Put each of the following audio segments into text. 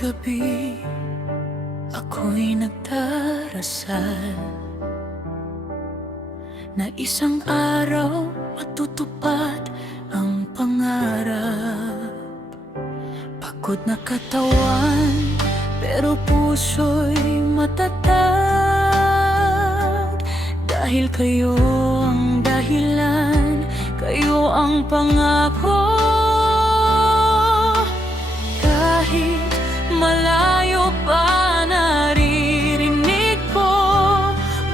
gabi ako'y nagdarasal na isang araw matutupad ang pangarap. Pagod na katawan pero puso'y matatag, dahil kayo ang dahilan, kayo ang pangako. Kahit malayo pa naririnig ko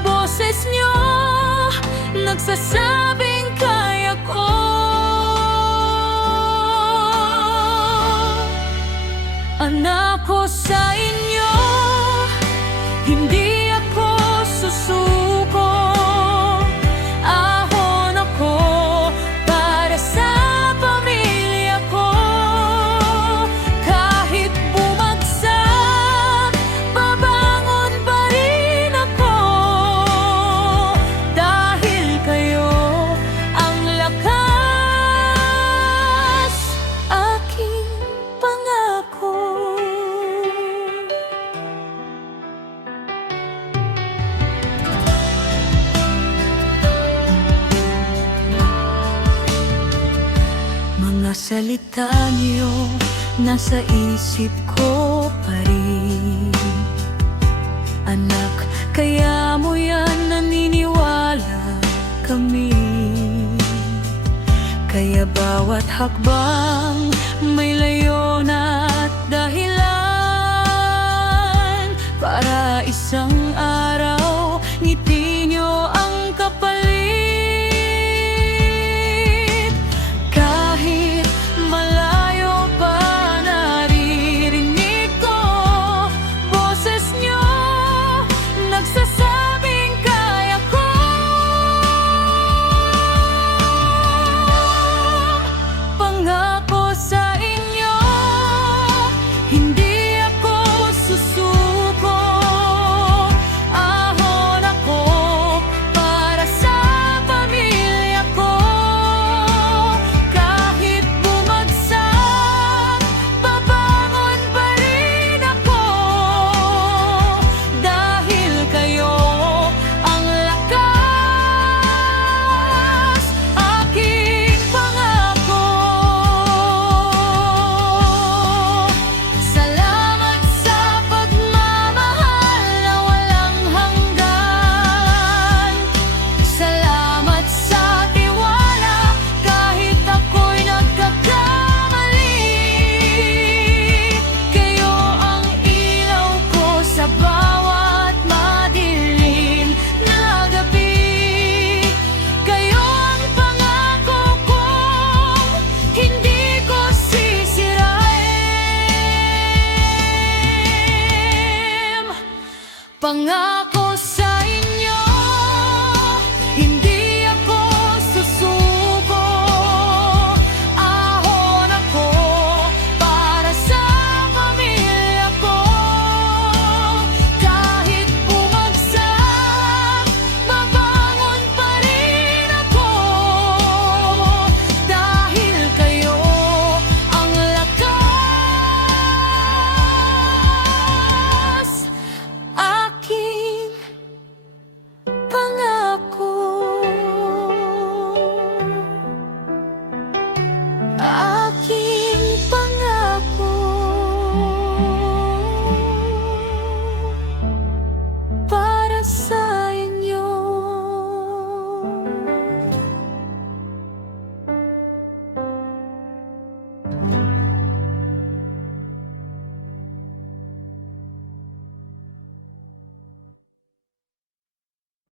boses nyo nagsasabing kaya ko. Anak ko sa inyo, hindi ako susuko. Ahon ako para sa pamilya ko. Kahit bumagsak, babangon pa rin ako. Dahil kayo ang lakas, aking pangako. Mga salita niyo nasa isip ko pa rin. Anak, kaya mo yan naniniwala kami. Kaya bawat hakbang may layon at dahilan, para isang araw ngiti nyo ang kapalit. Kahit malayo pa naririnig ko boses nyo nagsasabing kaya ko. Pangako sa inyo, hindi ako susuko. Ahon ako para sa pamilya ko. Kahit bumagsak, babangon pa rin ako. Dahil kayo ang lakas, aking pangako. Salamat sa pagmamahal na walang hanggan. Salamat sa tiwala kahit ako'y nagkakamali. Kayo ang ilaw ko sa bawat madilim na gabi. Kayo ang pangako kong hindi ko sisirain. Pangako sa inyo, hindi ako susuko. Ahon ako para sa pamilya ko. Kahit bumagsak, babangon pa rin ako. Dahil kayo ang lakas, aking pangako. Aking pangako para sa